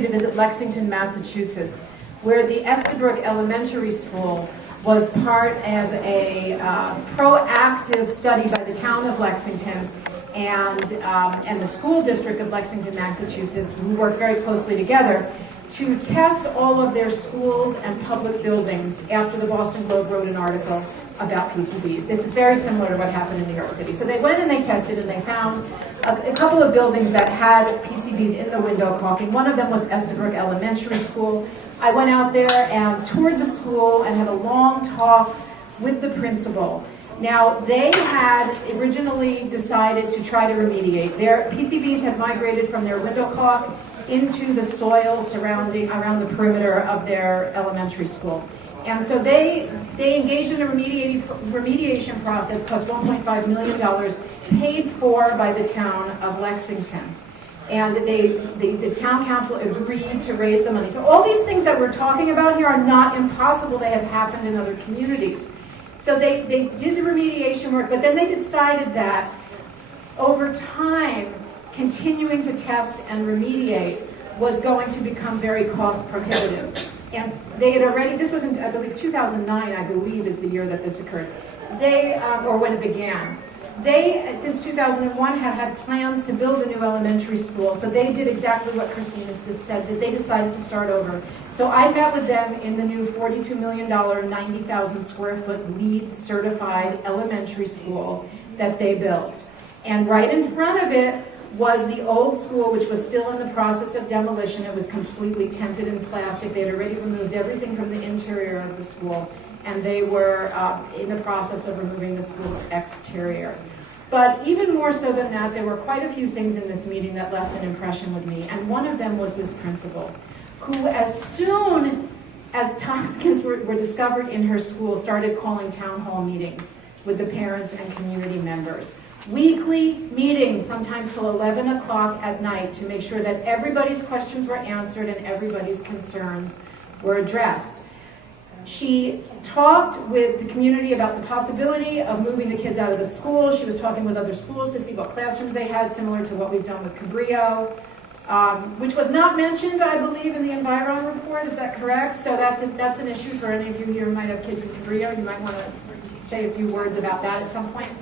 to visit Lexington, Massachusetts, where the Estabrook Elementary School was part of a proactive study by the town of Lexington and the school district of Lexington, Massachusetts, who worked very closely together to test all of their schools and public buildings after the Boston Globe wrote an article about PCBs. This is very similar to what happened in New York City. So they went and they tested and they found a couple of buildings that had PCBs in the window caulking. One of them was Estabrook Elementary School. I went out there and toured the school and had a long talk with the principal. Now, they had originally decided to try to remediate. Their PCBs had migrated from their window caulk into the soil surrounding around the perimeter of their elementary school. And so they engaged in a remediation process, cost $1.5 million, paid for by the town of Lexington. And the town council agreed to raise the money. So all these things that we're talking about here are not impossible. They have happened in other communities. So they did the remediation work, but then they decided that over time, continuing to test and remediate was going to become very cost prohibitive. And they had already, this was in, I believe, 2009, I believe, is the year that this occurred. Or when it began. They, since 2001, have had plans to build a new elementary school. So they did exactly what Christine just said, that they decided to start over. So I met with them in the new $42 million, 90,000 square foot LEED certified elementary school that they built. And right in front of it was the old school, which was still in the process of demolition. It was completely tented in plastic. They had already removed everything from the interior of the school, and they were in the process of removing the school's exterior. But even more so than that, there were quite a few things in this meeting that left an impression with me, and one of them was this principal, who as soon as toxins were discovered in her school, started calling town hall meetings with the parents and community members. Weekly meetings, sometimes till 11 o'clock at night, to make sure that everybody's questions were answered and everybody's concerns were addressed. She talked with the community about the possibility of moving the kids out of the school. She was talking with other schools to see what classrooms they had, similar to what we've done with Cabrillo, which was not mentioned, I believe, in the Environ report. Is that correct? So that's an issue for any of you here who might have kids in Cabrillo. You might want to say a few words about that at some point.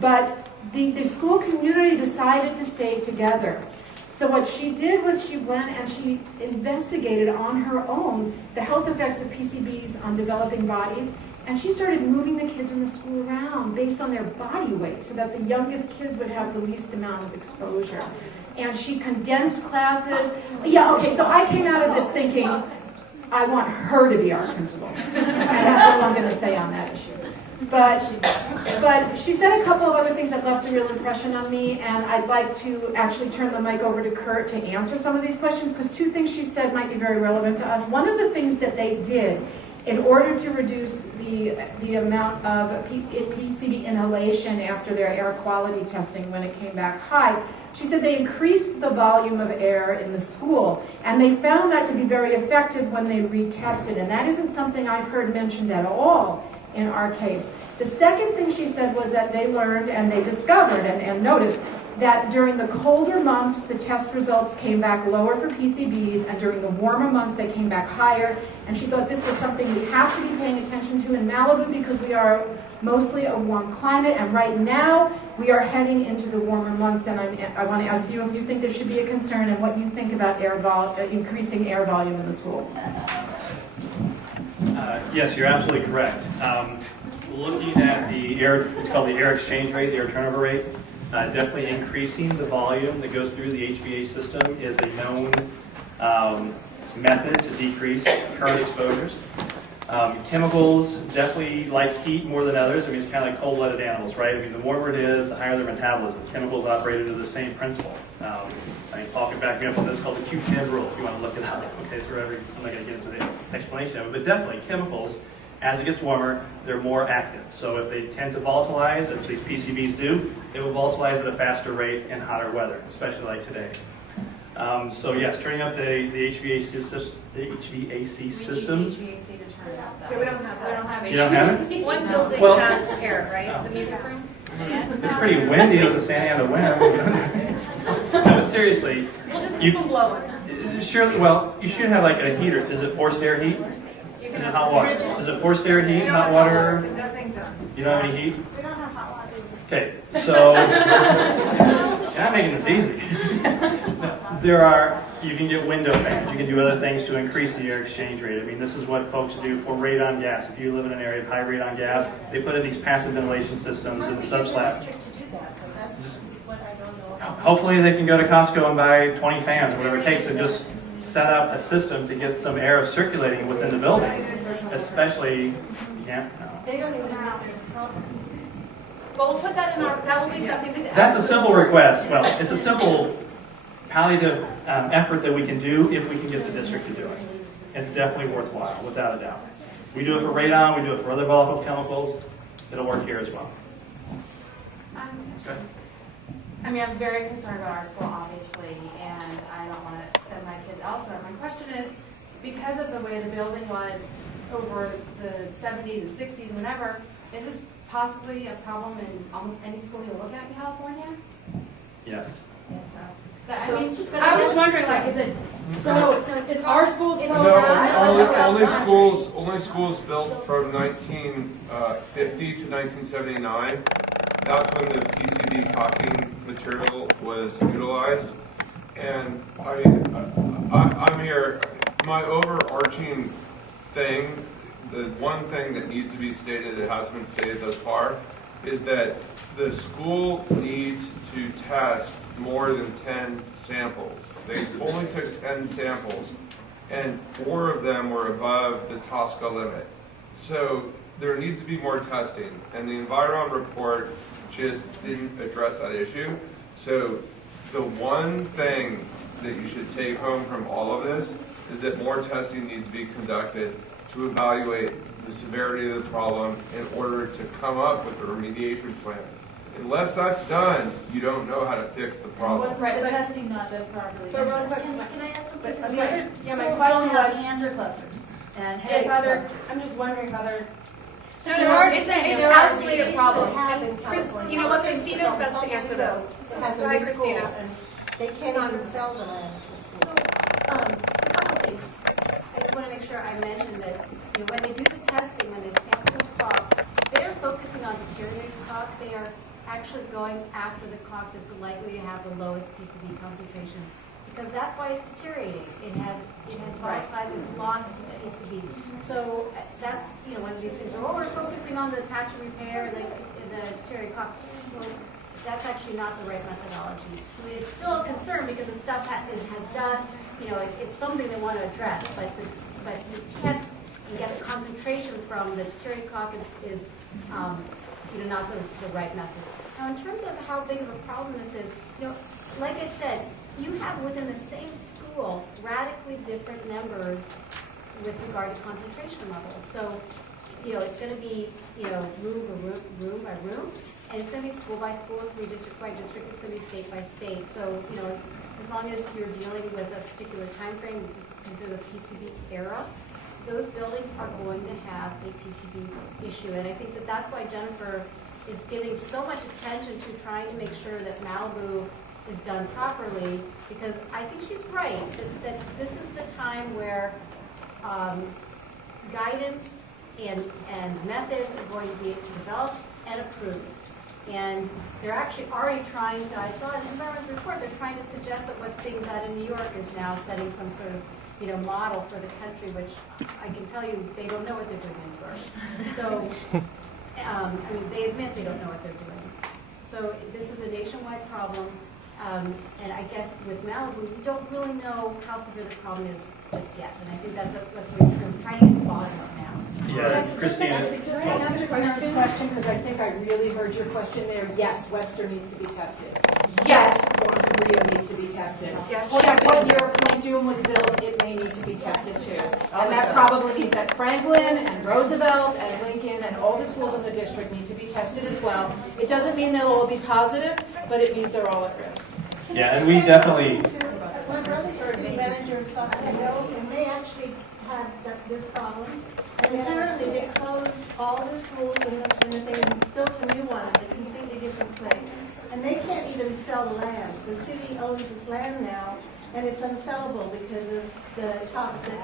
But the school community decided to stay together. So what she did was she went and she investigated on her own the health effects of PCBs on developing bodies, and she started moving the kids in the school around based on their body weight so that the youngest kids would have the least amount of exposure. And she condensed classes. Yeah, okay, so I came out of this thinking, I want her to be our principal. And that's all I'm going to say on that issue. But she said a couple of other things that left a real impression on me, and I'd like to actually turn the mic over to Kurt to answer some of these questions, because two things she said might be very relevant to us. One of the things that they did in order to reduce the amount of PCB inhalation after their air quality testing when it came back high, she said they increased the volume of air in the school, and they found that to be very effective when they retested, and that isn't something I've heard mentioned at all in our case. The second thing she said was that they learned and they discovered and noticed that during the colder months, the test results came back lower for PCBs, and during the warmer months, they came back higher. And she thought this was something we have to be paying attention to in Malibu, because we are mostly a warm climate, and right now, we are heading into the warmer months. And I want to ask you if you think this should be a concern and what you think about increasing air volume in the school. Yes, you're absolutely correct. Looking at the air, it's called the air exchange rate, the air turnover rate, definitely increasing the volume that goes through the HVAC system is a known method to decrease current exposures. Chemicals definitely like heat more than others. I mean, it's kind of like cold-blooded animals, right? I mean, the warmer it is, the higher their metabolism. Chemicals operate under the same principle. I mean, Paul can back me up on this, called the Q10 rule, if you want to look it up. Okay, so I'm not going to get into the explanation of it, but definitely chemicals, as it gets warmer, they're more active. So if they tend to volatilize, as these PCBs do, they will volatilize at a faster rate in hotter weather, especially like today. So yes, turning up the HVAC systems. HVAC to turn it up, though. Yeah, we don't have that. We don't have You don't have it? One building has air, right? The music room? It's pretty windy, with the standing out of the wind. No, but seriously, We'll just keep them blowing. Surely, well, you should have like a heater. Is it forced air heat? Is it hot water? Is it forced air heat, hot water? You don't have any heat? We don't have hot water. Okay, so, you're not making this easy. You can get window fans, you can do other things to increase the air exchange rate. I mean, this is what folks do for radon gas. If you live in an area of high radon gas, they put in these passive ventilation systems in the subslab. Hopefully they can go to Costco and buy 20 fans, or whatever it takes, and just set up a system to get some air circulating within the building. Especially, you can't, no. They don't even know there's a problem. Well, we'll put that in our, that will be something to. That's a simple request. Well, it's a simple palliative effort that we can do if we can get the district to do it. It's definitely worthwhile, without a doubt. We do it for radon, we do it for other volatile chemicals. It'll work here as well. Okay. I mean, I'm very concerned about our school, obviously, and I don't want to send my kids elsewhere. My question is, because of the way the building was over the 70s and 60s and whatever, is this possibly a problem in almost any school you look at in California? Yes. I mean, I was wondering, like, is it so? Is our school so No, bad? only schools built from 1950 to 1979. That's when the PCB caulking material was utilized. And I mean, I'm here. My overarching thing, the one thing that needs to be stated that hasn't been stated thus far, is that the school needs to test more than 10 samples. They only took 10 samples, and 4 of them were above the TSCA limit. So there needs to be more testing, and the Environ report just didn't address that issue. So the one thing that you should take home from all of this is that more testing needs to be conducted to evaluate the severity of the problem in order to come up with a remediation plan. Unless that's done, you don't know how to fix the problem. Right, The but- testing not done properly. But really quick, Can I add something? But- The other yeah, my schools question don't have was- cancer clusters and If headache other, clusters. I'm just wondering if other. No, no, it's absolutely a problem. Have in And Chris, California. you know what, Christina's best to answer this. It has Go a ahead, new Christina. school, and they can't even sell the land at the school. A couple things. I just want to make sure I mention that, you know, when they do the testing, when they sample the caulk, they're focusing on deteriorated caulk. They are actually going after the caulk that's likely to have the lowest PCB concentration, because that's why it's deteriorating. It has volatilized, it's lost its PCB. So that's, you know, one of these things where, oh, we're focusing on the patch and repair, the deteriorated caulk. Well, that's actually not the right methodology. I mean, it's still a concern because the stuff has dust. You know, it's something they want to address, but to test and get the concentration from the deteriorated caulk is you know, not the right method. Now, in terms of how big of a problem this is, you know, like I said, you have within the same school radically different numbers with regard to concentration levels. So, you know, it's going to be, you know, room by room. And it's going to be school by school, it's going to be district by district, it's going to be state by state. So, you know, as long as you're dealing with a particular time frame, consider the PCB era, those buildings are going to have a PCB issue. And I think that that's why Jennifer is giving so much attention to trying to make sure that Malibu is done properly, because I think she's right, that this is the time where guidance and methods are going to be developed and approved. And they're actually already trying to, I saw in Environment's report, they're trying to suggest that what's being done in New York is now setting some sort of, you know, model for the country, which I can tell you they don't know what they're doing in New York. So, I mean, they admit they don't know what they're doing. So this is a nationwide problem, and I guess with Malibu, we don't really know how severe the problem is just yet. And I think that's what we're trying to get to the bottom of now. Yeah, Christina. Just to answer Karen's question, because I think I really heard your question there. Yes, Webster needs to be tested. Yes, Juan Cabrillo needs to be tested. Yes. Check what year Point Dume was built, it may need to be tested too. And that probably means that Franklin and Roosevelt and Lincoln and all the schools in the district need to be tested as well. It doesn't mean they'll all be positive, but it means they're all at risk. Yeah, and we definitely. My brother's the city manager in South Hill, and they actually had this problem. And apparently they closed all the schools and they built a new one at a completely different place. And they can't even sell the land. The city owns this land now, and it's unsellable because of the toxic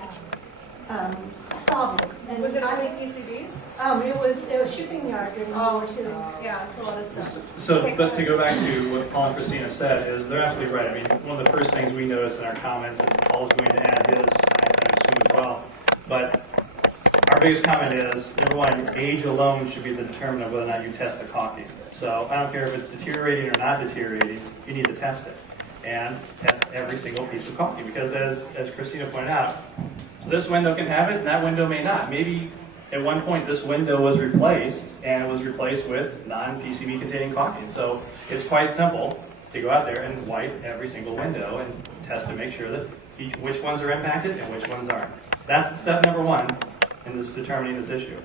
problem. And Was it only PCBs? It was shipping yard during World War II. Yeah, it's a lot of stuff. So, but to go back to what Paul and Christina said, is they're absolutely right. I mean, one of the first things we noticed in our comments, and Paul's going to add his, I assume as well, but our biggest comment is, number one, age alone should be the determinant of whether or not you test the caulking. So I don't care if it's deteriorating or not deteriorating, you need to test it. And test every single piece of caulking, because as Christina pointed out, this window can have it, and that window may not. Maybe at one point this window was replaced, and it was replaced with non-PCB containing caulking. So it's quite simple to go out there and wipe every single window and test to make sure that which ones are impacted and which ones aren't. That's the step number one in this determining this issue.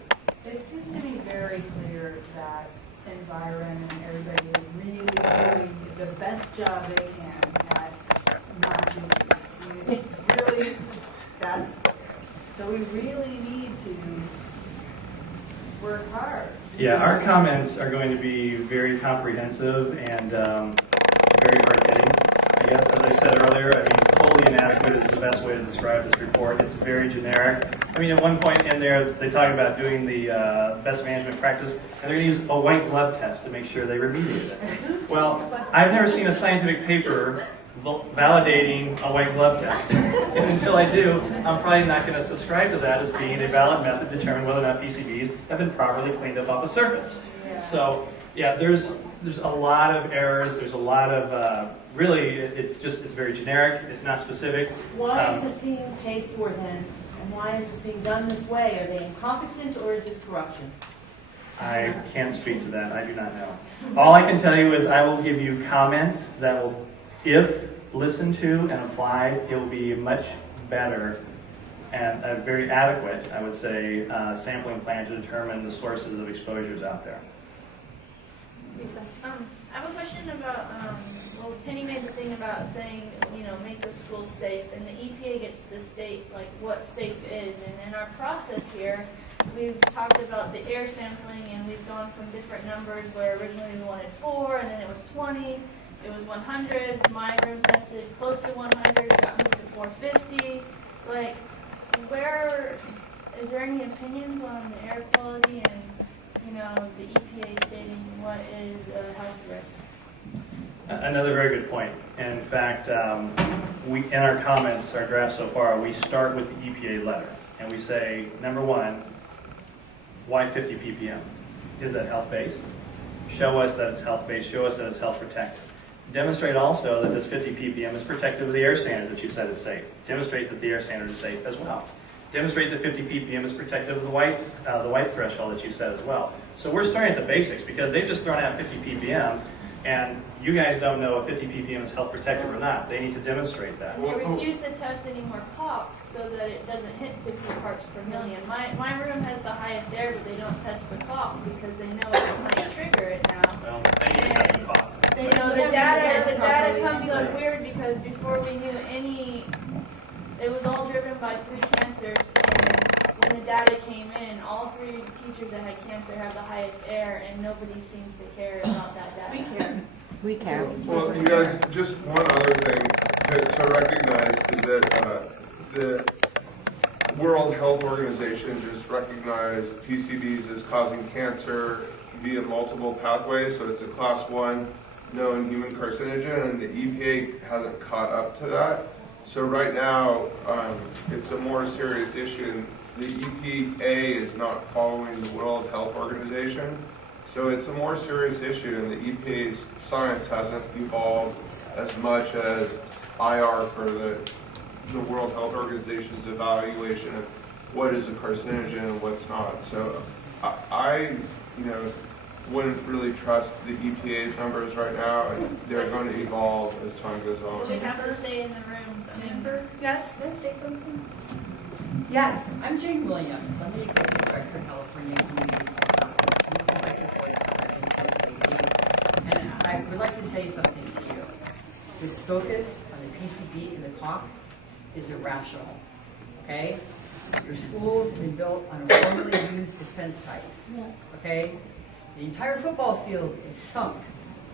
It seems to me very clear that Environ and everybody is really doing the best job they can at not doing it. It's really, so we really need to work hard. Yeah, our comments are going to be very comprehensive and very hard-hitting. I guess, as I said earlier, I mean, wholly inadequate is the best way to describe this report. It's very generic. I mean, at one point in there, they talk about doing the best management practice, and they're going to use a white glove test to make sure they remediate it. Well, I've never seen a scientific paper validating a white glove test. And until I do, I'm probably not going to subscribe to that as being a valid method to determine whether or not PCBs have been properly cleaned up off the surface. So, yeah, there's a lot of errors. There's a lot of, really, it's very generic. It's not specific. Why is this being paid for then? And why is this being done this way? Are they incompetent or is this corruption? I can't speak to that. I do not know. All I can tell you is I will give you comments that will, if listened to and applied, it will be much better and a very adequate, I would say, sampling plan to determine the sources of exposures out there. Lisa. I have a question about, well, Penny made the thing about saying, make the schools safe, and the EPA gets to state, like, what safe is. And in our process here, we've talked about the air sampling, and we've gone from different numbers where originally we wanted 4, and then it was 20, it was 100. My room tested close to 100, it got moved to 450. Like, is there any opinions on the air quality and, the EPA stating what is a health risk? Another very good point. In fact, in our comments, our draft so far, we start with the EPA letter. And we say, number one, why 50 ppm? Is that health-based? Show us that it's health-based. Show us that it's health-protected. Demonstrate also that this 50 ppm is protected with the air standard that you said is safe. Demonstrate that the air standard is safe as well. Demonstrate that 50 ppm is protected with the white threshold that you said as well. So we're starting at the basics because they've just thrown out 50 ppm, and you guys don't know if 50 ppm is health protective or not. They need to demonstrate that. And they refuse to test any more caulk so that it doesn't hit 50 parts per million. My room has the highest air, but they don't test the caulk because they know it might trigger it now. Well, they need to test the caulk. The data comes up weird because before we knew it was all driven by 3 cancers, and when the data came in, all 3 teachers that had cancer have the highest air, and nobody seems to care about that data. We care. Well, you guys, just one other thing to recognize is that the World Health Organization just recognized PCBs as causing cancer via multiple pathways, so it's a class 1 known human carcinogen, and the EPA hasn't caught up to that. So right now, it's a more serious issue, and the EPA is not following the World Health Organization. So it's a more serious issue, and the EPA's science hasn't evolved as much as IR for the World Health Organization's evaluation of what is a carcinogen and what's not. So I wouldn't really trust the EPA's numbers right now, and they're going to evolve as time goes on. We have to stay in the rooms. Yes, can I say something? Yes, I'm Jane Williams. I'm the Executive Director of California Community Health Council. And I would like to say something to you. This focus on the PCB and the caulk is irrational, okay? Your schools have been built on a formerly used defense site, okay? The entire football field is sunk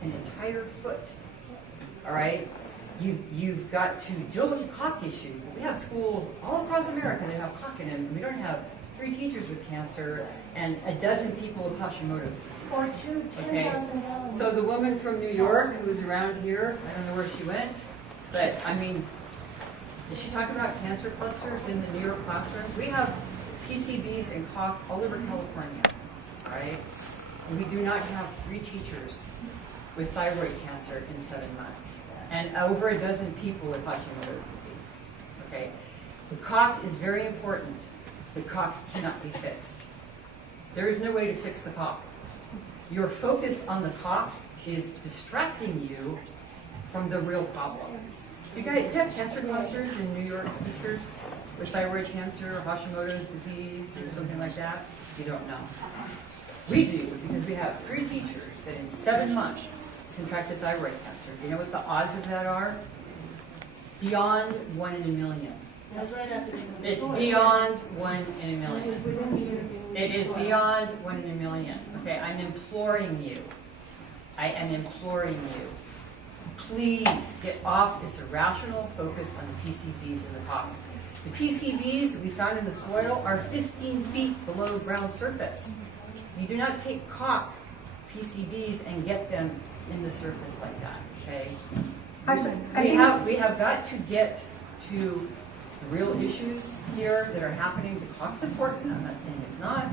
an entire foot, all right? you've got to deal with the cock issue. We have schools all across America that have cock in them, and we don't have 3 teachers with cancer and a dozen people with Hashimoto's disease. Or 10,000 gallons. So the woman from New York who was around here, I don't know where she went, but I mean, is she talking about cancer clusters in the New York classroom? We have PCBs and cough all over California, right? And we do not have 3 teachers with thyroid cancer in 7 months, and over a dozen people with Hashimoto's disease, okay? The cough is very important. The cough cannot be fixed. There is no way to fix the cough. Your focus on the cough is distracting you from the real problem. Do you have cancer clusters in New York teachers with thyroid cancer or Hashimoto's disease or something like that? You don't know. We do, because we have 3 teachers that in 7 months contracted thyroid cancer. Do you know what the odds of that are? Beyond 1 in a million. It's beyond 1 in a million. It is beyond 1 in a million. Okay, I'm imploring you. I am imploring you. Please get off this irrational focus on the PCBs in the top. The PCBs we found in the soil are 15 feet below ground surface. You do not take caulk PCBs and get them in the surface like that. Okay. Actually, We have got to get to the real issues here that are happening. The caulk's important. I'm not saying it's not.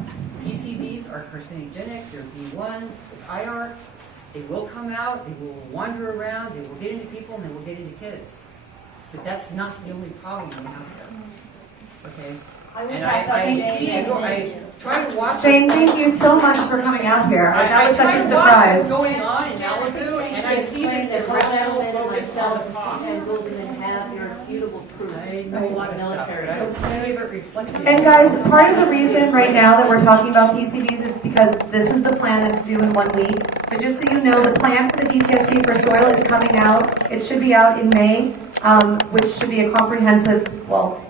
PCBs are carcinogenic. They're B1 with IR. They will come out. They will wander around. They will get into people, and they will get into kids. But that's not the only problem we have here. Okay. And I see. I try to watch. Jane, thank you so much for coming out here. That was such a I surprise. what's going on in Malibu, and I see this irrational focus on the cost. And Goldman have irrefutable proof. I know a lot of stuff, but I don't see any of it reflected. And guys, part of the reason right now that we're talking about PCBs is because this is the plan that's due in 1 week. But just so you know, the plan for the DTSC for soil is coming out. It should be out in May, which should be a comprehensive, well,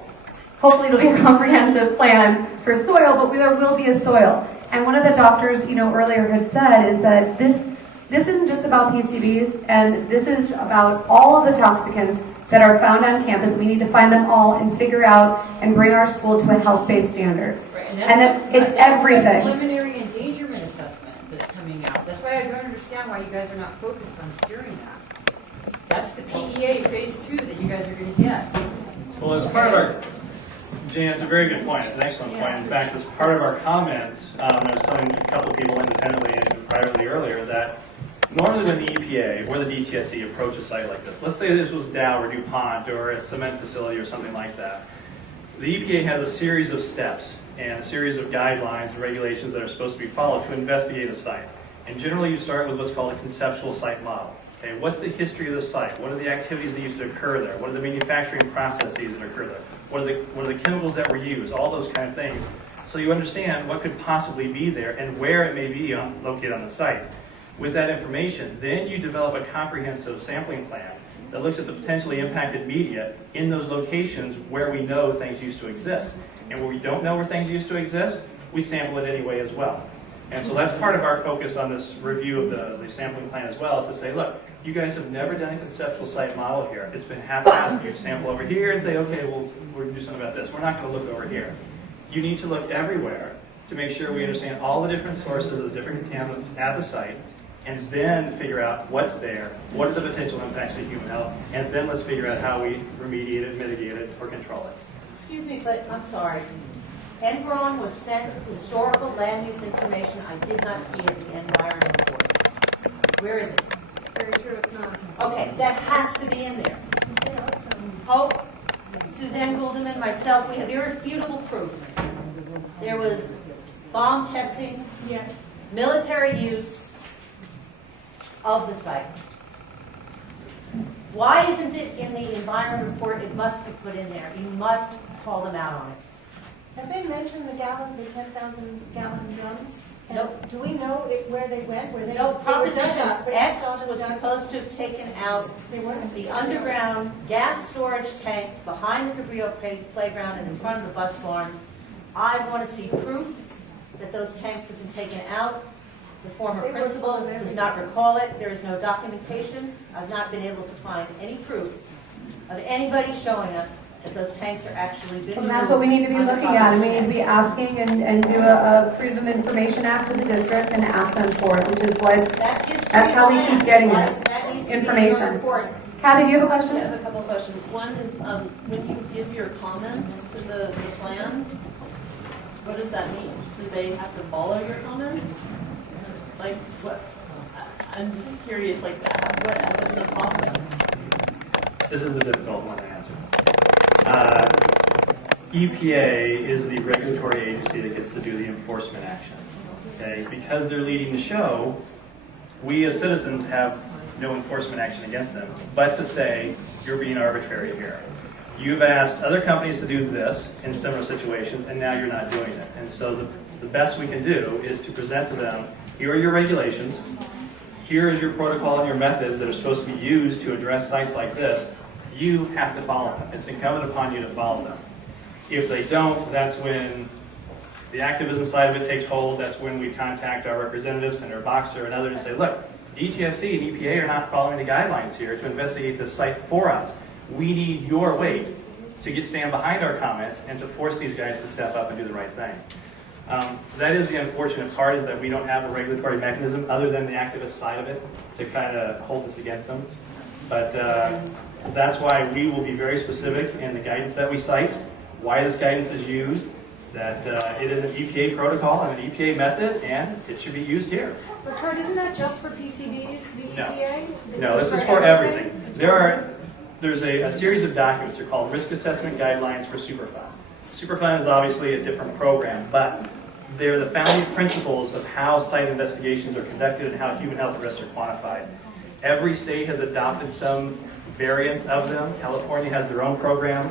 hopefully it'll be a comprehensive plan for soil, but there will be a soil. And one of the doctors, earlier had said is that this isn't just about PCBs, and this is about all of the toxicants that are found on campus. We need to find them all and figure out and bring our school to a health-based standard. Right, and it's everything. That's the preliminary endangerment assessment that's coming out. That's why I don't understand why you guys are not focused on steering that. That's the PEA phase 2 that you guys are going to get. Well, as part of our, Jan, it's a very good point. It's an excellent point. In fact, as part of our comments, I was telling a couple of people independently and privately earlier that normally when the EPA or the DTSC approach a site like this, let's say this was Dow or DuPont or a cement facility or something like that, the EPA has a series of steps and a series of guidelines and regulations that are supposed to be followed to investigate a site. And generally you start with what's called a conceptual site model. Okay, what's the history of the site? What are the activities that used to occur there? What are the manufacturing processes that occur there? What are the chemicals that were used? All those kind of things. So you understand what could possibly be there and where it may be located on the site. With that information, then you develop a comprehensive sampling plan that looks at the potentially impacted media in those locations where we know things used to exist. And where we don't know where things used to exist, we sample it anyway as well. And so that's part of our focus on this review of the sampling plan as well, is to say, look, you guys have never done a conceptual site model here. It's been happening. You sample over here and say, okay, well, we're going to do something about this. We're not going to look over here. You need to look everywhere to make sure we understand all the different sources of the different contaminants at the site, and then figure out what's there, what are the potential impacts to human health, and then let's figure out how we remediate it, mitigate it, or control it. Excuse me, but I'm sorry. Environ was sent historical land use information. I did not see it in the environment report. Where is it? Very true, it's not. Okay, that has to be in there. Hope, Suzanne Gouldeman, myself, we have irrefutable proof. There was bomb testing, military use of the site. Why isn't it in the environment report? It must be put in there. You must call them out on it. Have they mentioned the 10,000 gallon drums? Nope. Do we know where they went? Were they? No, they were Proposition dug up, but X it's all was dug up. supposed to have taken out the underground gas storage tanks behind the Cabrillo playground and in front of the bus barns. I want to see proof that those tanks have been taken out. The former principal does not recall it. There is no documentation. I've not been able to find any proof of anybody showing us that those tanks are actually been. And that's what we need to be looking at, and we need to be asking and do a Freedom of Information Act of the district and ask them for it, which is what, that's how we keep getting it, information. Kathy, do you have a question? I have a couple of questions. One is, when you give your comments to the plan, what does that mean? Do they have to follow your comments? Like, what? I'm just curious, like, what's the process? This is a difficult one to answer. EPA is the regulatory agency that gets to do the enforcement action. Okay, because they're leading the show, we as citizens have no enforcement action against them, but to say you're being arbitrary here. You've asked other companies to do this in similar situations, and now you're not doing it. And so the best we can do is to present to them, here are your regulations, here is your protocol and your methods that are supposed to be used to address sites like this. You have to follow them. It's incumbent upon you to follow them. If they don't, that's when the activism side of it takes hold. That's when we contact our representatives, Senator Boxer and others, and say, look, DTSC and EPA are not following the guidelines here to investigate this site for us. We need your weight to stand behind our comments and to force these guys to step up and do the right thing. That is the unfortunate part, is that we don't have a regulatory mechanism other than the activist side of it to kind of hold this against them. But that's why we will be very specific in the guidance that we cite, why this guidance is used, that it is an EPA protocol and an EPA method, and it should be used here. But Kurt, isn't that just for PCBs, the EPA? No, this is for everything. There's a series of documents. They're called Risk Assessment Guidelines for Superfund. Superfund is obviously a different program, but they're the founding principles of how site investigations are conducted and how human health risks are quantified. Every state has adopted some variants of them. California has their own program.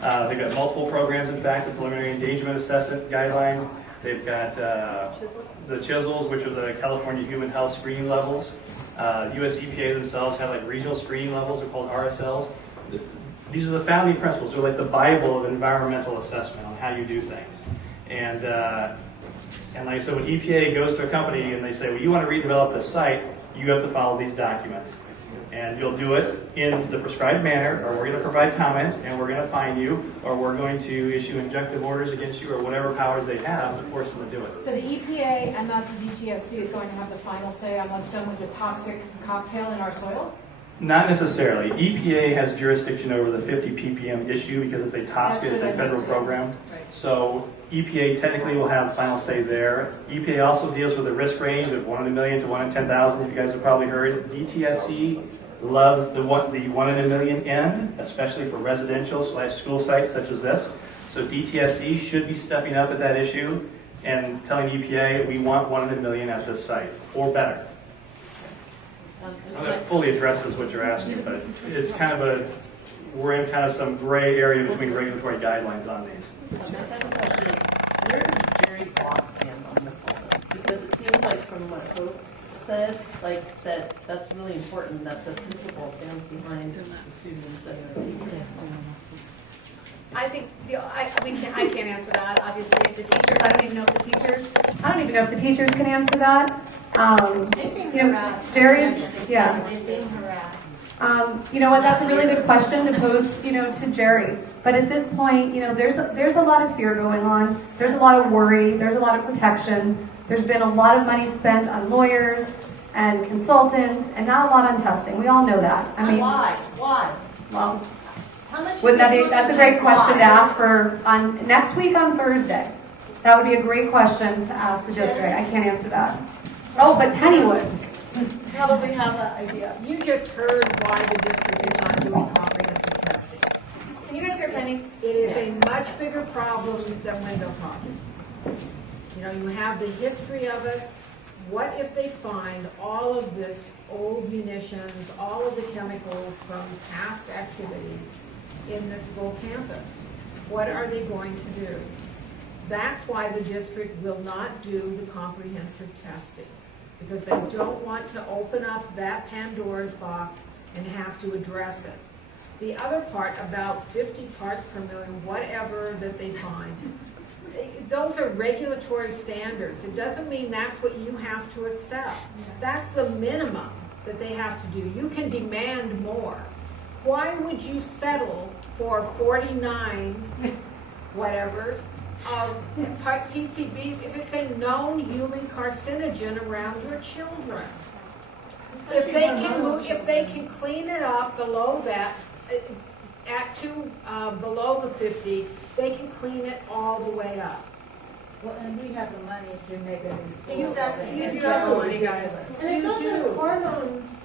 They've got multiple programs, in fact, the Preliminary Engagement Assessment Guidelines. They've got the CHISLs, which are the California Human Health Screening Levels. US EPA themselves have like regional screening levels, they're called RSLs. These are the founding principles. They're like the Bible of environmental assessment on how you do things. And like I said, when EPA goes to a company and they say, well, you want to redevelop this site, you have to follow these documents. And you'll do it in the prescribed manner, or we're going to provide comments, and we're going to fine you, or we're going to issue injunctive orders against you, or whatever powers they have to force them to do it. So the EPA and not the DTSC is going to have the final say on what's done with this toxic cocktail in our soil? Not necessarily. EPA has jurisdiction over the 50 ppm issue because it's a TSCA, it's a federal program. So EPA technically will have final say there. EPA also deals with a risk range of 1 in a million to 1 in 10,000, if you guys have probably heard. DTSC loves the 1 in a million end, especially for residential / school sites such as this. So DTSC should be stepping up at that issue and telling EPA we want 1 in a million at this site, or better. That fully addresses what you're asking, but it's kind of we're in kind of some gray area between regulatory guidelines on these. My second question is, where does Jerry Block stand on this whole thing? Because it seems like from what Hope said, like that's really important that the principal stands behind the students and the I think I can't answer that. Obviously, the teachers. I don't even know if the teachers can answer that. Jerry's. Yeah. being harassed. You know what? That's a really good question to pose, to Jerry. But at this point, there's a lot of fear going on. There's a lot of worry. There's a lot of protection. There's been a lot of money spent on lawyers and consultants, and not a lot on testing. We all know that. I mean, Why? Well, How much? wouldn't that be? That's a great question to ask for on next week on Thursday. That would be a great question to ask the district. I can't answer that. Oh, but Penny would probably have an idea. You just heard why the district is not doing comprehensive testing. Can you guys hear Penny? It is a much bigger problem than window popping. You have the history of it. What if they find all of this old munitions, all of the chemicals from past activities in the school campus? What are they going to do? That's why the district will not do the comprehensive testing, because they don't want to open up that Pandora's box and have to address it. The other part, about 50 parts per million, whatever that they find, those are regulatory standards. It doesn't mean that's what you have to accept. That's the minimum that they have to do. You can demand more. Why would you settle for 49 whatevers of PCBs if it's a known human carcinogen around your children? If they can clean it up below that, below the 50, they can clean it all the way up. Well, and we have the money to make a new school. Exactly. You do have the money, guys. And it's also hormones.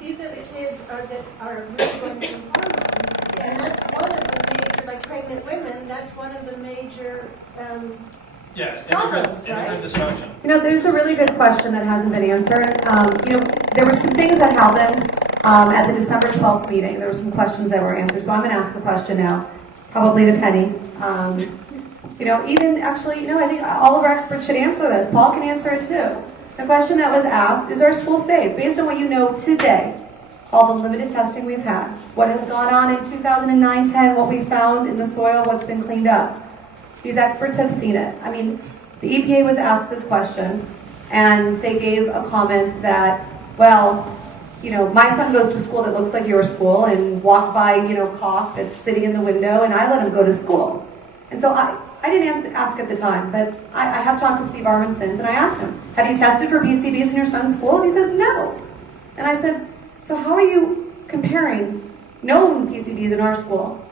These are the kids that are really going through hormones. And that's one of the major, like pregnant women, that's one of the major Yeah, problems, endocrine dysfunction. You know, there's a really good question that hasn't been answered. You know, there were some things that happened at the December 12th meeting. There were some questions that were answered. So I'm going to ask a question now, probably to Penny. You know, even actually, you know, I think all of our experts should answer this. Paul can answer it too. The question that was asked, is our school safe? Based on what you know today, all the limited testing we've had, what has gone on in 2009-10, what we found in the soil, what's been cleaned up. These experts have seen it. I mean, the EPA was asked this question, and they gave a comment that, well, you know, my son goes to a school that looks like your school, and walked by, you know, cough that's sitting in the window, and I let him go to school. And so I didn't ask at the time, but I have talked to Steve Armin since, and I asked him, have you tested for PCBs in your son's school? And he says, no. And I said, so how are you comparing known PCBs in our school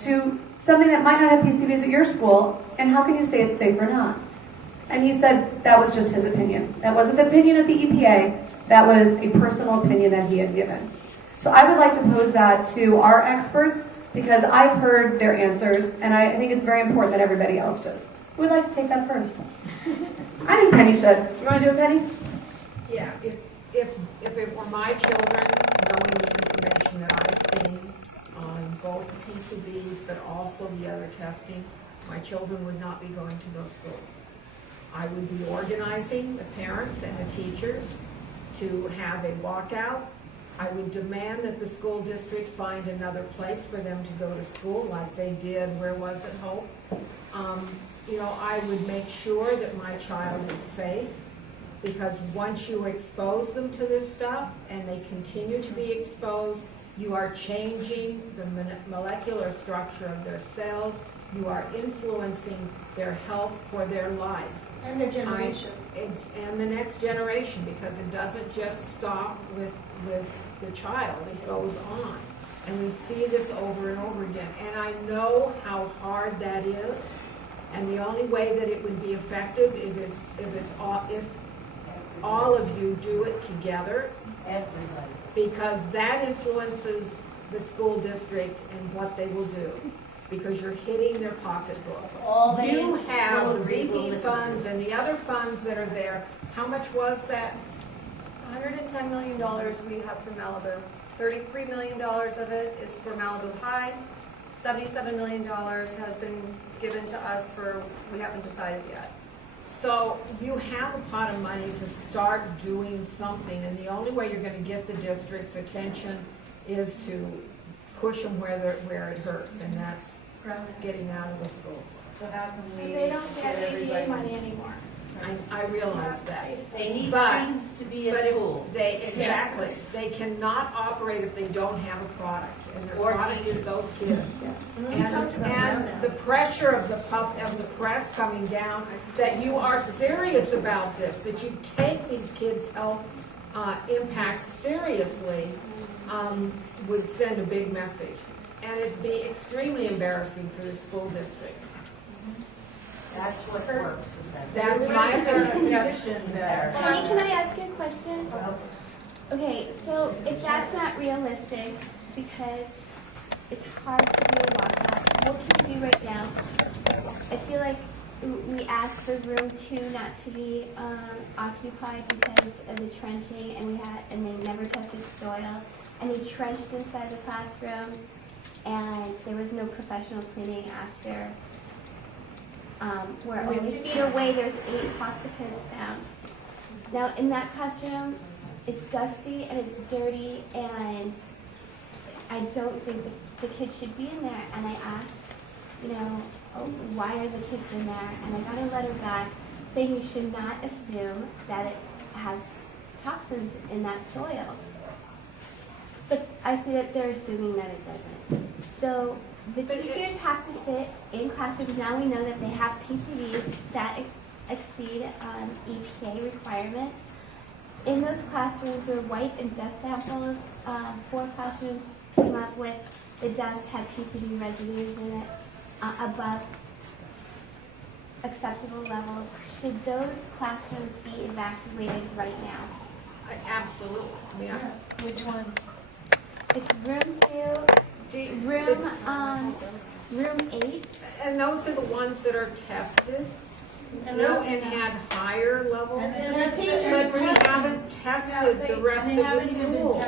to something that might not have PCBs at your school, and how can you say it's safe or not? And he said that was just his opinion. That wasn't the opinion of the EPA. That was a personal opinion that he had given. So I would like to pose that to our experts, because I've heard their answers, and I think it's very important that everybody else does. Who would like to take that first? I think Penny should. You want to do it, Penny? Yeah, if it were my children, knowing the information that I've seen on both the PCBs but also the other testing, my children would not be going to those schools. I would be organizing the parents and the teachers to have a walkout. I would demand that the school district find another place for them to go to school, like they did, where was it, Hope? You know, I would make sure that my child is safe, because once you expose them to this stuff and they continue to be exposed, you are changing the molecular structure of their cells. You are influencing their health for their life. And their generation. And the next generation, because it doesn't just stop with the child, it goes on. And we see this over and over again. And I know how hard that is. And the only way that it would be effective if all of you do it together. Everybody. Because that influences the school district and what they will do. Because you're hitting their pocketbook. You have the BP funds and the other funds that are there. How much was that? $110 million we have for Malibu. $33 million of it is for Malibu High. $77 million has been given to us for, we haven't decided yet. So you have a pot of money to start doing something, and the only way you're going to get the district's attention is to push them where it hurts, and that's getting out of the schools. So how can we They don't get ADA everybody? money anymore. I realize that. They need But- students to be But at school. exactly, they cannot operate if they don't have a product, and their Or product is those kids. We talked about And the that. pressure of the press coming down, that you are serious about this, that you take these kids' health impacts seriously, would send a big message. And it'd be extremely embarrassing for the school district. That's what works with them. That's my opinion. Position there. Penny, can I ask you a question? Okay, so if that's not realistic, because it's hard to do a walkout, what can we do right now? I feel like we asked for room 2 not to be occupied because of the trenching, and they never tested soil, and they trenched inside the classroom, and there was no professional cleaning after. We're only feet away, there's 8 toxicants found. Now, in that classroom, it's dusty and it's dirty, and I don't think the kids should be in there. And I asked you know, oh, why are the kids in there? And I got a letter back saying you should not assume that it has toxins in that soil. But I see that they're assuming that it doesn't. So the teachers have to sit in classrooms. Now we know that they have PCBs that exceed EPA requirements. In those classrooms were wipe and dust samples. 4 classrooms came up with the dust had PCB residues in it above acceptable levels. Should those classrooms be evacuated right now? Absolutely. I mean, Which ones? It's room 2, room 8. and those are the ones that are tested, and had higher levels. And the teachers But we were haven't tested the rest of the schools.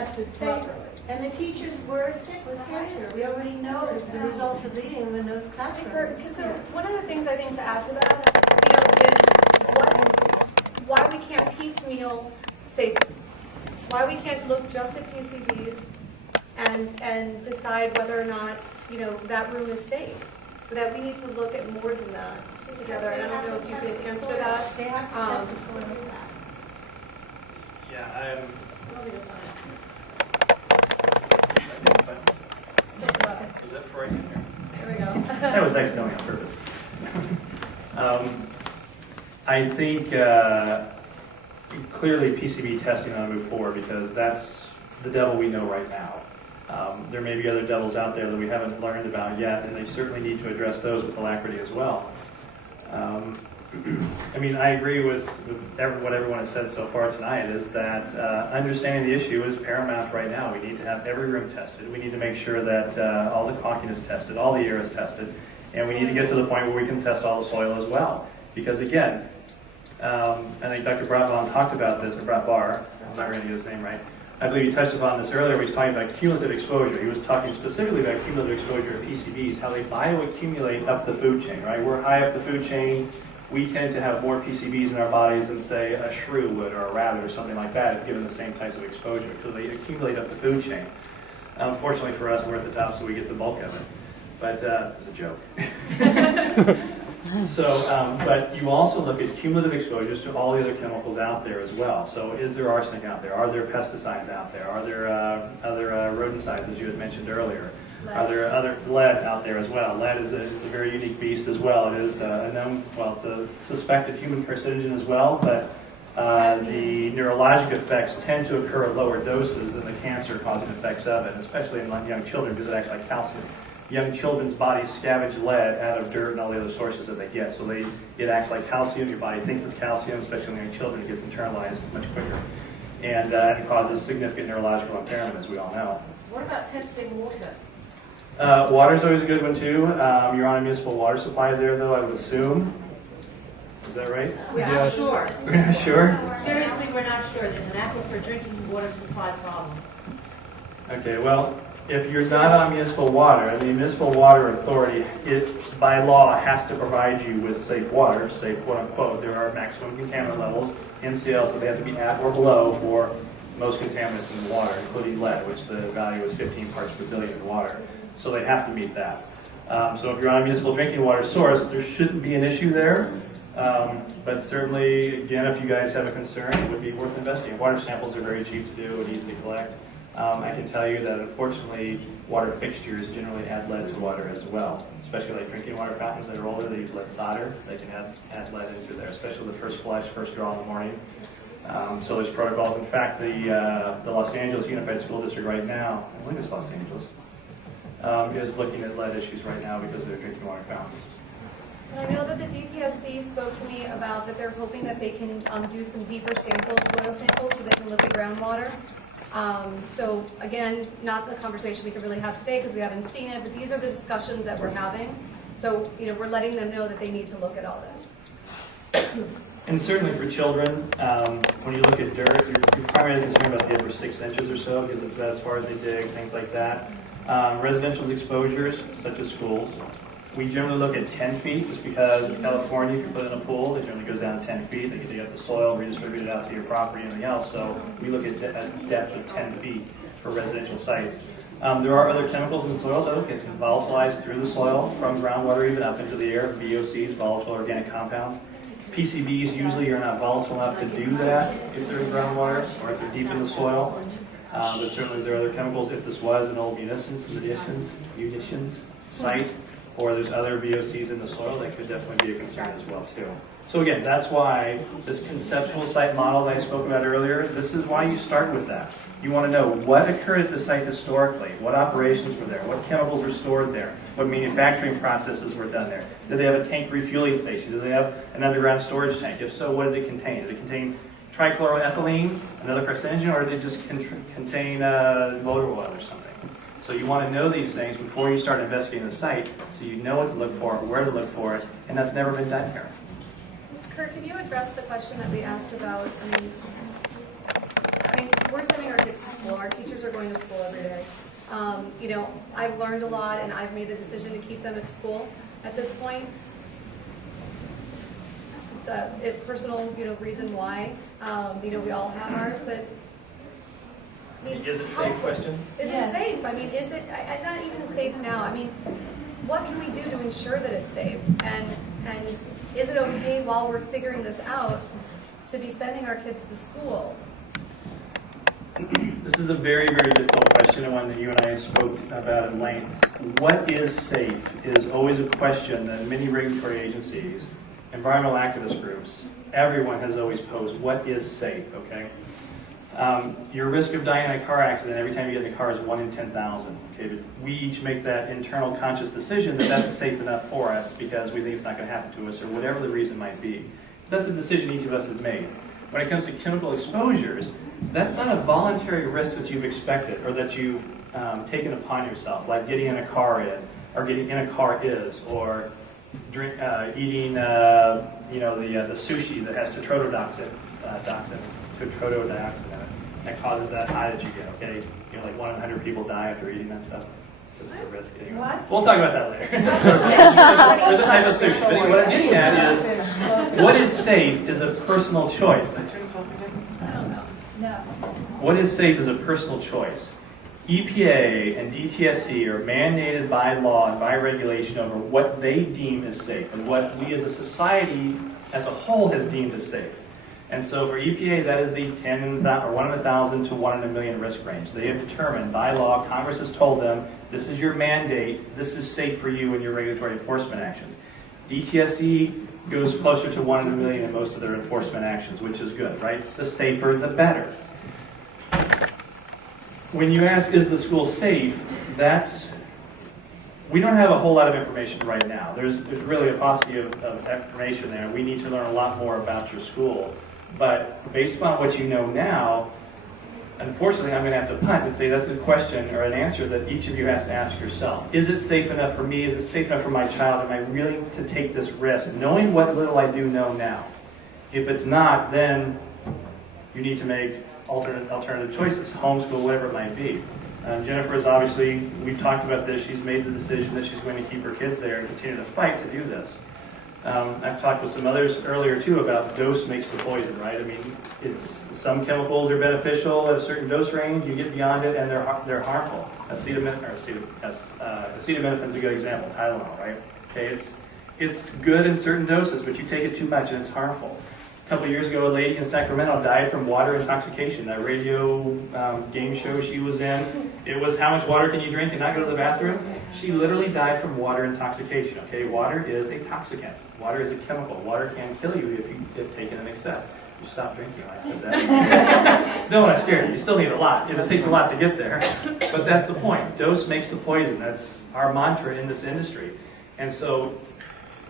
And the teachers were sick with cancer. We already know the result of leaving them in those classrooms. So one of the things I think to add to that, is why we can't piecemeal safety. Why we can't look just at PCBs and decide whether or not, that room is safe. That we need to look at more than that together. And I don't know if you can answer that. They have to test the soil. Yeah, was that Freudian here? There we go. That was accidentally on purpose. I think clearly PCB testing on move forward because that's the devil we know right now. There may be other devils out there that we haven't learned about yet, and they certainly need to address those with alacrity as well. I mean, I agree with what everyone has said so far tonight, is that understanding the issue is paramount right now. We need to have every room tested. We need to make sure that all the caulking is tested, all the air is tested, and we need to get to the point where we can test all the soil as well. Because again, I think Dr. Bratbaum talked about this, or Bratbar, I'm not going to get his name right. I believe he touched upon this earlier. He was talking about cumulative exposure. He was talking specifically about cumulative exposure of PCBs, how they bioaccumulate up the food chain, right? We're high up the food chain. We tend to have more PCBs in our bodies than, say, a shrew would or a rabbit or something like that, given the same types of exposure, because they accumulate up the food chain. Unfortunately for us, we're at the top, so we get the bulk of it. But it's a joke. But you also look at cumulative exposures to all the other chemicals out there as well. So is there arsenic out there? Are there pesticides out there? Are there other rodenticides, as you had mentioned earlier? Are there other lead out there as well? Lead is a very unique beast as well. It is a known, well, it's a suspected human carcinogen as well, but the neurologic effects tend to occur at lower doses than the cancer-causing effects of it, especially in young children, because it acts like calcium. Young children's bodies scavenge lead out of dirt and all the other sources that they get. So it acts like calcium. Your body thinks it's calcium, especially in young children. It gets internalized much quicker. And it causes significant neurological impairment, as we all know. What about testing water? Water's always a good one, too. You're on a municipal water supply there, though, I would assume. Is that right? We're not sure. We're not sure? Seriously, we're not sure. There's an aquifer drinking water supply problem. Okay, well, if you're not on municipal water, the Municipal Water Authority, by law, has to provide you with safe water, safe quote-unquote. There are maximum contaminant levels, MCLs, that they have to be at or below for most contaminants in the water, including lead, which the value is 15 parts per billion in water. So they have to meet that. So if you're on a municipal drinking water source, there shouldn't be an issue there. But certainly, again, if you guys have a concern, it would be worth investigating. Water samples are very cheap to do and easy to collect. I can tell you that, unfortunately, water fixtures generally add lead to water as well, especially like drinking water fountains that are older. They use lead solder. They can add lead into there, especially the first flush, first draw in the morning. So there's protocols. In fact, the Los Angeles Unified School District right now, I believe it's Los Angeles, is looking at lead issues right now because of their drinking water fountains. And I know that the DTSC spoke to me about that they're hoping that they can do some deeper samples, soil samples, so they can look at groundwater. So again, not the conversation we can really have today because we haven't seen it, but these are the discussions that we're having. So, we're letting them know that they need to look at all this. And certainly for children, when you look at dirt, you're primarily concerned about the upper 6 inches or so because it's as far as they dig, things like that. Residential exposures, such as schools, we generally look at 10 feet just because in California, if you put in a pool, it generally goes down 10 feet. They get the soil redistributed out to your property and everything else. So we look at a depth of 10 feet for residential sites. There are other chemicals in the soil, though, that can volatilize through the soil from groundwater even up into the air, VOCs, volatile organic compounds. PCBs usually are not volatile enough to do that if they're in groundwater or if they're deep in the soil. But certainly there are other chemicals. If this was an old munitions site, or there's other VOCs in the soil, that could definitely be a concern as well, too. So again, that's why this conceptual site model that I spoke about earlier, this is why you start with that. You want to know what occurred at the site historically, what operations were there, what chemicals were stored there, what manufacturing processes were done there. Did they have a tank refueling station? Did they have an underground storage tank? If so, what did it contain? Did it contain trichloroethylene, another carcinogen, or did it just contain motor oil or something? So you want to know these things before you start investigating the site, so you know what to look for, where to look for it, and that's never been done here. Kurt, can you address the question that we asked about, I mean, we're sending our kids to school, our teachers are going to school every day. You know, I've learned a lot and I've made the decision to keep them at school at this point. It's a personal, you know, reason why. You know, we all have ours, but I mean, is it a safe question? Is it safe? I mean, is it, not even safe now. I mean, what can we do to ensure that it's safe? And is it okay while we're figuring this out to be sending our kids to school? This is a very, very difficult question, and one that you and I spoke about in length. What is safe is always a question that many regulatory agencies, environmental activist groups, everyone has always posed. What is safe, okay? Your risk of dying in a car accident every time you get in a car is 1 in 10,000. Okay, but we each make that internal conscious decision that that's safe enough for us because we think it's not going to happen to us or whatever the reason might be. That's the decision each of us has made. When it comes to chemical exposures, that's not a voluntary risk that you've expected or that you've taken upon yourself, like getting in a car or getting in a car or eating you know, the sushi that has tetrodotoxin in it. That causes that high that you get, okay? You know, like 1 in 100 people die after eating that stuff. It's a risk anyway. What? We'll talk about that later. There's a type of sushi. But what I'm getting at is, what is safe is a personal choice. I don't know. No. What is safe is a personal choice. EPA and DTSC are mandated by law and by regulation over what they deem as safe and what we as a society as a whole has deemed as safe. And so for EPA, that is the 1 in 1,000 to 1 in a million risk range. They have determined by law, Congress has told them, this is your mandate, this is safe for you in your regulatory enforcement actions. DTSC goes closer to 1 in a million in most of their enforcement actions, which is good, right? The safer, the better. When you ask, is the school safe, we don't have a whole lot of information right now. There's really a paucity of information there. We need to learn a lot more about your school. But based upon what you know now, unfortunately, I'm going to have to punt and say that's a question or an answer that each of you has to ask yourself. Is it safe enough for me? Is it safe enough for my child? Am I willing to take this risk, knowing what little I do know now? If it's not, then you need to make alternative choices, homeschool, whatever it might be. Jennifer is obviously, we've talked about this, she's made the decision that she's going to keep her kids there and continue to fight to do this. I've talked with some others earlier too about dose makes the poison, right? I mean, some chemicals are beneficial at a certain dose range, you get beyond it and they're harmful. Acetaminophen is a good example, Tylenol, right? Okay, it's good in certain doses, but you take it too much and it's harmful. A couple of years ago, a lady in Sacramento died from water intoxication. That radio game show she was in, it was how much water can you drink and not go to the bathroom? She literally died from water intoxication. Okay, water is a toxicant. Water is a chemical. Water can kill you if taken in excess. You stop drinking when I said that. Don't want to scare you. You still need a lot. It takes a lot to get there. But that's the point. Dose makes the poison. That's our mantra in this industry. And so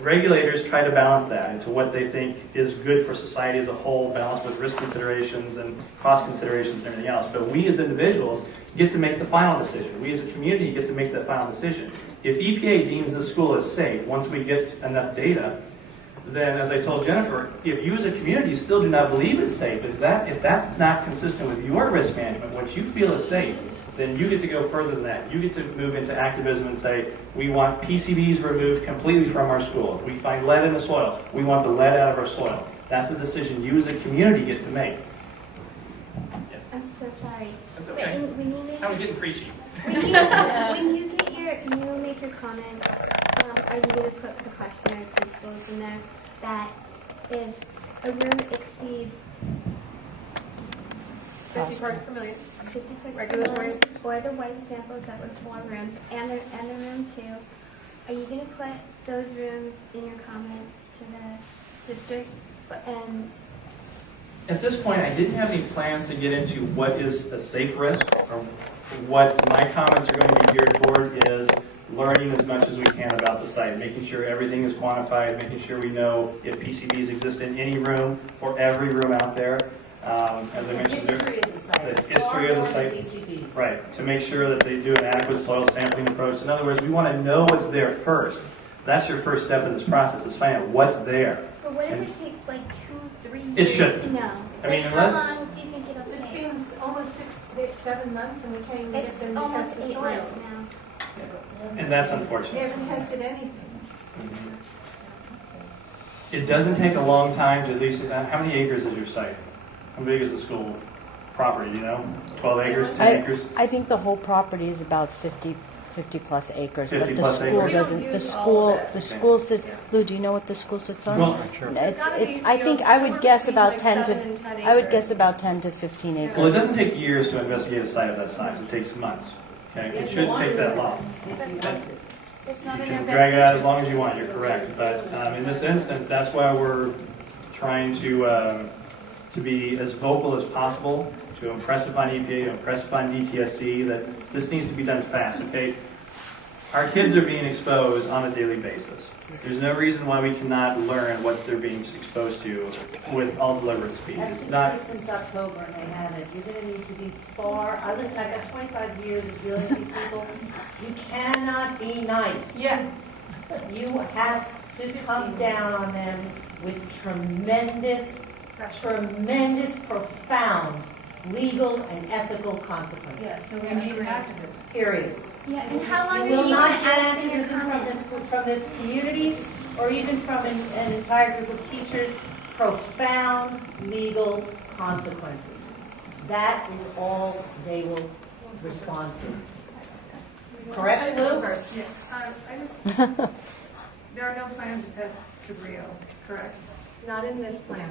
regulators try to balance that into what they think is good for society as a whole, balanced with risk considerations and cost considerations and everything else. But we as individuals get to make the final decision. We as a community get to make the final decision. If EPA deems the school as safe, once we get enough data, then as I told Jennifer, if you as a community still do not believe it's safe, if that's not consistent with your risk management, what you feel is safe, then you get to go further than that. You get to move into activism and say, we want PCBs removed completely from our school. If we find lead in the soil, we want the lead out of our soil. That's the decision you as a community get to make. Yes. I'm so sorry. That's okay. When you make I was getting preachy. When you make your comments, are you going to put precautionary principles in there that if a room exceeds 50 parts per million. 50 parts per Regulatory. million, or the wipe samples that would form rooms, and the room too, are you going to put those rooms in your comments to the district? And At this point, I didn't have any plans to get into what is a safe risk, or what my comments are going to be geared toward is learning as much as we can about the site, making sure everything is quantified, making sure we know if PCBs exist in any room, for every room out there. As I mentioned, the history of the site, right, to make sure that they do an adequate soil sampling approach. In other words, we want to know what's there first. That's your first step in this process, is find out what's there. But what if And it takes like 2-3 it years shouldn't. to know? I mean, Like, unless- how long do you think it'll It's take? been almost 7 months and we can't even get them It's to almost test the 8 soil. months now. And that's They unfortunate. haven't tested anything. It doesn't take a long time to at least, how many acres is your site? How big is the school property, do you know? 12 acres, 10 acres? I think the whole property is about 50 plus acres, 50 but the plus school acres. doesn't, We the don't use all of it. school sits, Lou, do you know what the school sits on? Well, There's gotta be, I you think know, I would somewhere guess between, about like, 10 7 and to, 10 I would acres. guess about 10 to 15 acres. well, it doesn't take years to investigate a site of that size. It takes months. Okay, it shouldn't take that long. It's not You in our can best drag it out as interest. long as you want, you're correct. But in this instance, that's why we're trying to be as vocal as possible, to impress upon EPA, to impress upon DTSC that this needs to be done fast, okay? Our kids are being exposed on a daily basis. There's no reason why we cannot learn what they're being exposed to with all deliberate speed. That's It's been not, true since October, and they haven't. You're going to need to be far. Listen, I've got 25 years of dealing with these people. You cannot be nice. Yeah. You have to come down on them with tremendous, profound legal and ethical consequences. Yes, so we need activism. Period. Yeah, and how long You do will you not want get to in your activism comments? from this community or even from an entire group of teachers. Profound legal consequences. That is all they will respond to. Correct, Lou? First, yeah. There are no plans to test Cabrillo, correct? Not in this plan,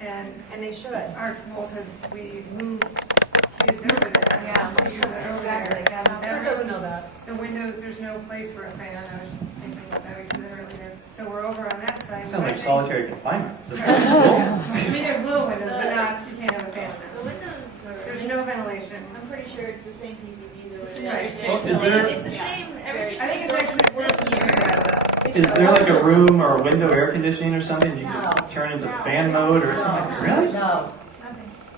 And and they should. well, because we moved kids over there. Yeah, Kids are over there. exactly. And Who there- doesn't know that? The windows, there's no place for a fan. I was thinking about that earlier. So we're over on that side. sounds like which I solitary confinement. think- I mean, there's little windows, but not, you can't have a fan. The windows are. There's no ventilation. I'm pretty sure it's the same PCBs over It's there. another It's same- the Is same, there- it's the same, everything's. I think it's actually worse here. Is there like a room or a window air conditioning or something? You can turn into fan mode or something? Really? No.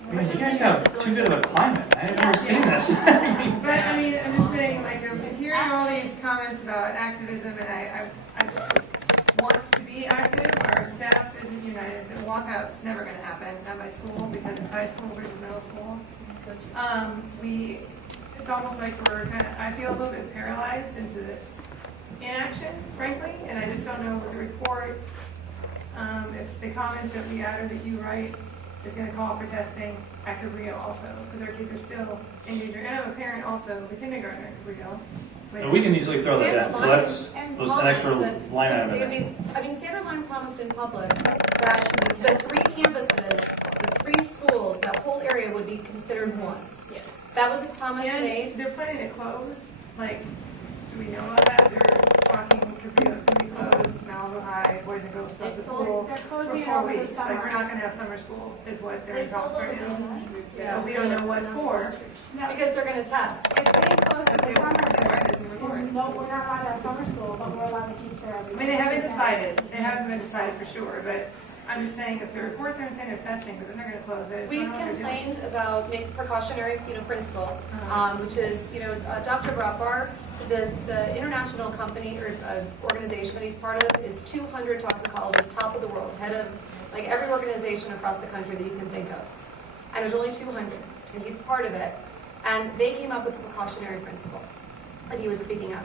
Man, you guys have too good of a climate. I've never seen this. But I mean, I'm just saying, like, I'm hearing all these comments about activism, and I want to be active. Our staff isn't united. The walkout's never going to happen at my school because it's high school versus middle school. It's almost like we're kind of, I feel a little bit paralyzed into the inaction, frankly, and I just don't know what the report, if the comments that we add or that you write is going to call for testing at Cabrillo also, because our kids are still in danger. And I'm a parent also, the kindergartner at Cabrillo. And we can easily throw that down. So that's an extra line item. in there. I mean, Sandra Line promised in public that the 3 campuses, the 3 schools, that whole area would be considered one. Yes. That was a promise made. And they're planning to close, like, do we know about that? They're talking, Cabrillo's going to be closed, Malibu High, Boys and Girls Club is school They're for closing 4 over the weeks. Like, summer. we're not going to have summer school, is what they're in They've told talks right them now. they Yeah, we don't know what for. Because they're going to test. If they close for the summer, Why didn't we report? no, we're not allowed to have summer school, but we're allowed to teach there every I mean, they haven't decided. They haven't been decided for sure, but I'm just saying, if the reports are saying they're testing, but then they're going to close it. We've complained about making precautionary, principle, which is, Dr. Brotbar, the international company or organization that he's part of is 200 toxicologists, top of the world, head of like every organization across the country that you can think of. And there's only 200, and he's part of it. And they came up with the precautionary principle that he was speaking of.